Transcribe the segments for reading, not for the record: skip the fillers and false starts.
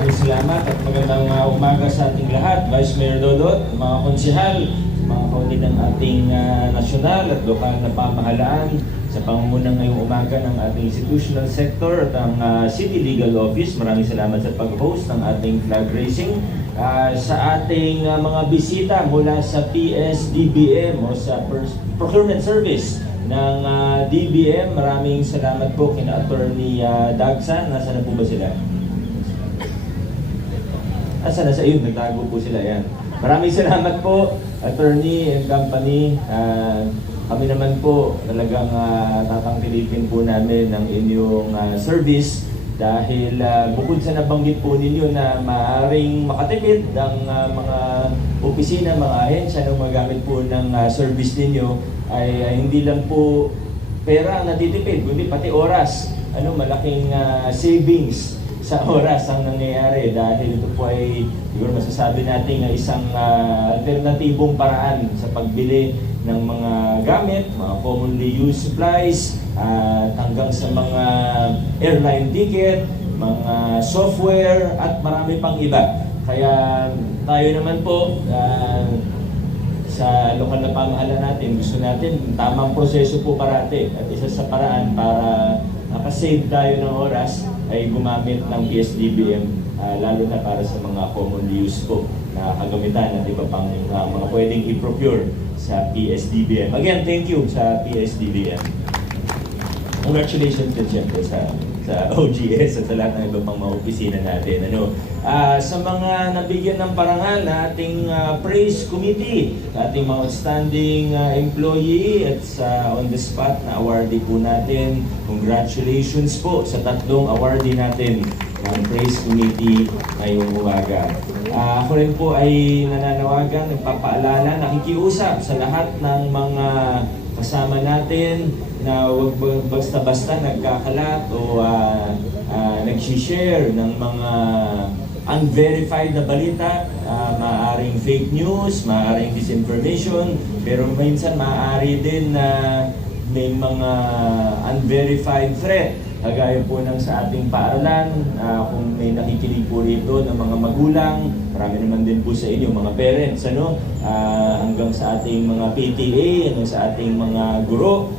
maraming salamat at magandang umaga sa ating lahat. Vice Mayor Dodot, mga konsihal, mga kaunid ng ating nasyonal at lokal na pamahalaan sa pangunguna ngayong umaga ng ating institutional sector at ang City Legal Office. Maraming salamat sa pag-host ng ating flag raising. Sa ating mga bisita mula sa PSDBM o sa Procurement Service ng DBM, maraming salamat po kina Attorney Dagsa. Nasaan na po ba sila? Asa na sa iyo, nagtago po sila yan. Maraming salamat po, Attorney and Company. Kami naman po talagang tatangkilikin po namin ng inyong service dahil bukod sa nabanggit po ninyo na maaaring makatipid ang mga opisina, mga ahensya na magamit po ng service ninyo ay hindi lang po pera ang natitipid, kundi pati oras. Malaking savings sa oras ang nangyayari dahil ito po ay siguro masasabi natin na isang alternatibong paraan sa pagbili ng mga gamit, mga commonly used supplies, hanggang sa mga airline ticket, mga software at marami pang iba. Kaya tayo naman po sa lokal na pamahalaan natin, gusto natin tamang proseso po parati at isa sa paraan para makasave tayo ng oras ay gumamit ng PSDBM, lalo na para sa mga commonly used po na kagamitan at iba pang mga pwedeng i-procure sa PSDBM. Again, thank you sa PSDBM. Congratulations din siyempre sa OGS at sa lahat ng iba pang mga opisina natin. Sa mga nabigyan ng parangal na ating praise committee, sa ating mga outstanding employee at sa on the spot na awardee po natin, congratulations po sa tatlong awardee natin ng praise committee ngayong umaga. Ako rin po ay nananawagan, nagpapaalala, nakikiusap sa lahat ng mga kasama natin na huwag basta-basta nagkakalat o nag-share ng mga unverified na balita, maaaring fake news, maaaring disinformation, pero minsan maaari din na may mga unverified threat. Kagaya po ng sa ating paaralan, kung may nakikinig po rito ng mga magulang, marami naman din po sa inyo, mga parents, hanggang sa ating mga PTA, hanggang sa ating mga guro,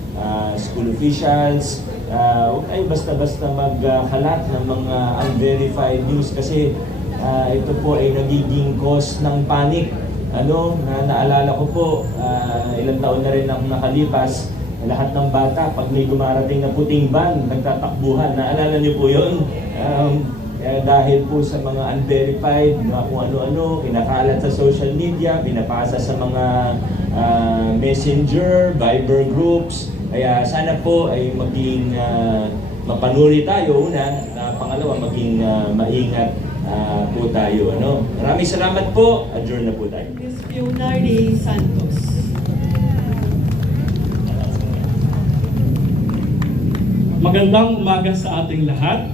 school officials, huwag kayo basta-basta magkalat ng mga unverified news kasi ito po ay nagiging cause ng panic. Naalala ko po, ilang taon na rin ang nakalipas, lahat ng bata, pag may dumarating na puting van, nagtatakbuhan. Naalala niyo po yun? Dahil po sa mga unverified, kung ano-ano, kinakalat sa social media, pinapasa sa mga messenger, Viber groups. Kaya sana po ay maging mapanuri tayo una, pangalawa maging maingat po tayo. Maraming salamat po. Adjourn na po tayo. Ms. Fiona Rey Santos. Magandang umaga sa ating lahat.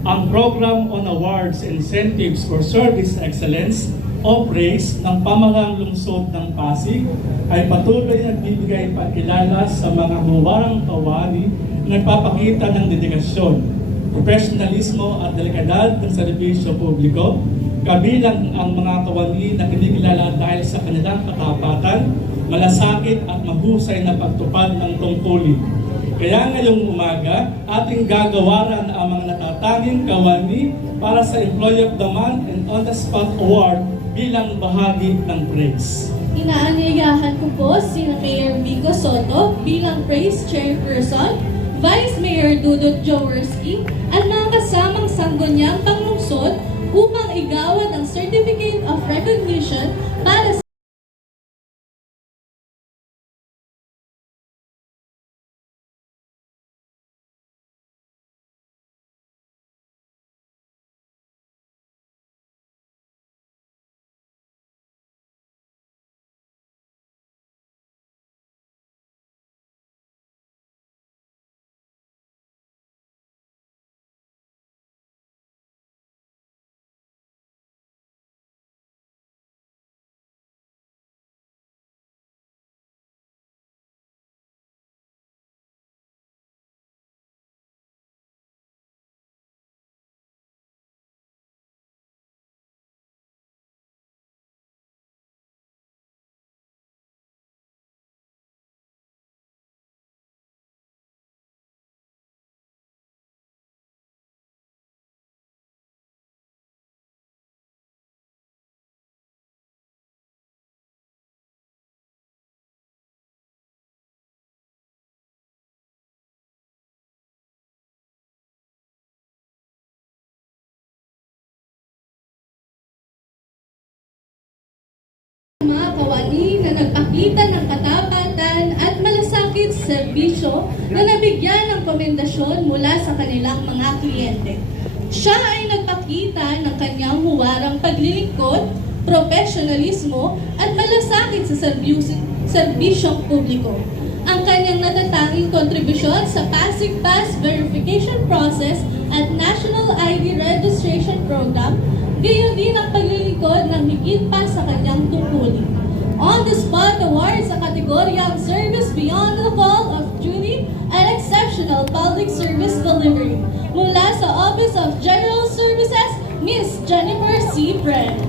Ang Program on Awards and Incentives for Service Excellence o PRAISE ng Pamahalang Lungsod ng Pasig ay patuloy na nagbibigay pagkilala sa mga huwarang kawani na nagpapakita ng dedikasyon, profesionalismo at delikadad ng serbisyo publiko, kabilang ang mga kawani na kinikilala dahil sa kanilang katapatan, malasakit at mahusay na pagtupad ng tungkulin. Kaya ngayong umaga, ating gagawaran ang mga natatanging kawani para sa Employee of the Month and On the Spot Award bilang bahagi ng PRAISE. Inaanyayahan ko po si Mayor Vico Soto bilang PRAISE Chairperson, Vice Mayor Dudut Jaworski at mga kasamang sangguniang panglungsod upang igawad ang Certificate of Recognition para sa serbisyo na nabigyan ng komendasyon mula sa kanilang mga kliyente. Siya ay nagpakita ng kanyang huwarang paglilingkod, profesionalismo at malasakit sa serbisyong publiko. Ang kanyang natatanging kontribusyon sa Pasig Pass Verification Process at National ID Registration Program, gayon din ang paglilingkod ng higit pa sa kanyang tungkulin. On-the-spot award sa kategoryang Service Beyond the Call of Duty and Exceptional Public Service Delivery mula sa Office of General Services, Miss Jennifer C. Bren.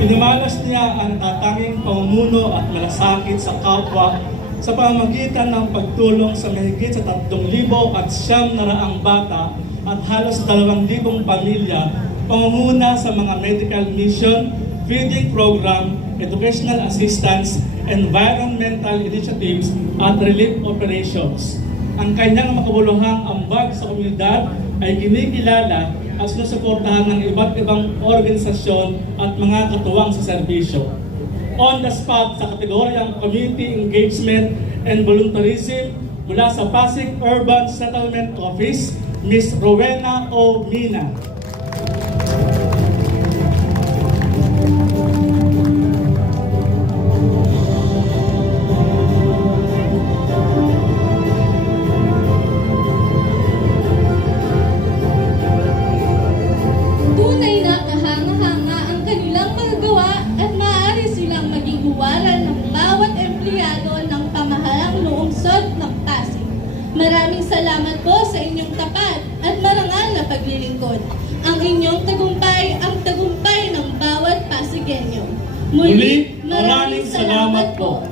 Pinimalas niya ang tatanging pamumuno at malasakit sa kapwa sa pamamagitan ng pagtulong sa mahigit sa 3,000 at 900 bata at halos 2,000 pamilya, pangunguna sa mga medical mission, feeding program, educational assistance, environmental initiatives at relief operations. Ang kanyang makabuluhang ambag sa komunidad ay kinikilala at sinusuportahan ng iba't ibang organisasyon at mga katuwang sa serbisyo. On the spot sa kategoryang Community Engagement and Volunteerism mula sa Pasig Urban Settlement Office, Ms. Rowena O. Mina. Tunay na kahanga-hanga ang kanilang magagawa at maaari silang maging huwaran ng bawat empleyado ng pamahalang lungsod ng Pasig. Maraming salamat po sa inyong tapat at marangal na paglilingkod. Ang inyong tagumpay ang tagumpay ng bawat Pasigenyo. Muli, maraming salamat po.